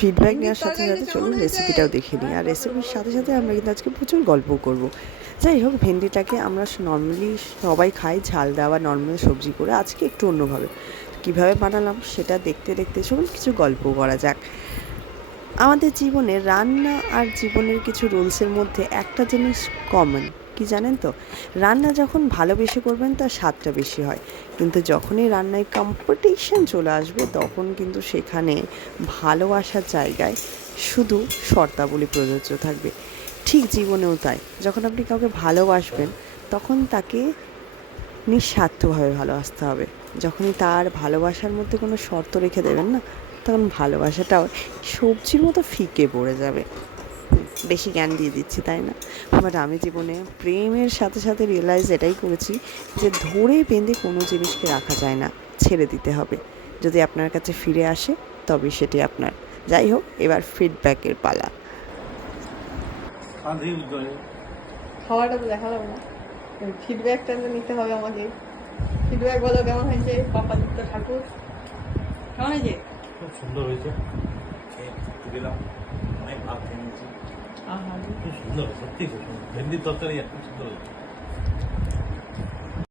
Feedback নেওয়ার সাথে সাথে চলুন রেসিপিটাও দেখে নিই। আর রেসিপির সাথে সাথে আমরা কিন্তু আজকে প্রচুর গল্প করব। যাই হোক, ভেন্ডিটাকে আমরা নর্মালি সবাই খাই ঝাল দেওয়া নর্মাল সবজি করে, আজকে একটু অন্যভাবে কীভাবে বানালাম সেটা দেখতে দেখতে চলুন কিছু গল্প করা যাক। আমাদের জীবনে রান্না আর জীবনের কিছু রুলসের মধ্যে একটা জিনিস কমন, কি জানেন তো? রান্না যখন ভালোবেসে করবেন তার স্বাদটা বেশি হয়, কিন্তু যখনই রান্নায় কম্পিটিশন চলে আসবে তখন কিন্তু সেখানে ভালোবাসার জায়গায় শুধু শর্তাবলী প্রযোজ্য থাকবে। ঠিক জীবনেও তাই, যখন আপনি কাউকে ভালোবাসবেন তখন তাকে নিঃস্বার্থভাবে ভালোবাসতে হবে। যখনই তার ভালোবাসার মধ্যে কোনো শর্ত রেখে দেবেন না, তখন ভালোবাসাটাও সবজির মতো ফিকে পড়ে যাবে। বেশি জ্ঞান দিয়ে দিচ্ছি তাই না? বাট আমি জীবনে প্রেমের সাথে সাথে রিয়েলাইজ এটাই করেছি যে ধরে বেঁধে কোনো জিনিসকে রাখা যায় না, ছেড়ে দিতে হবে। যদি আপনার কাছে ফিরে আসে তবে সেটি আপনার। যাই হোক, এবার ফিডব্যাকের পালা। খাওয়াটা তো দেখালাম না, ফিডব্যাকটা তো নিতে হবে আমাকে। ফিডব্যাক বলো কেমন হয়েছে পাপাদিত্য ঠাকুর, কেমন হয়েছে? খুব সুন্দর হয়েছে, দিলাম অনেক ভাব খেয়ে নিয়েছি, খুব সুন্দর, সত্যি খুব সুন্দর। ভেন্ডির তরকারি খুব সুন্দর হয়েছে।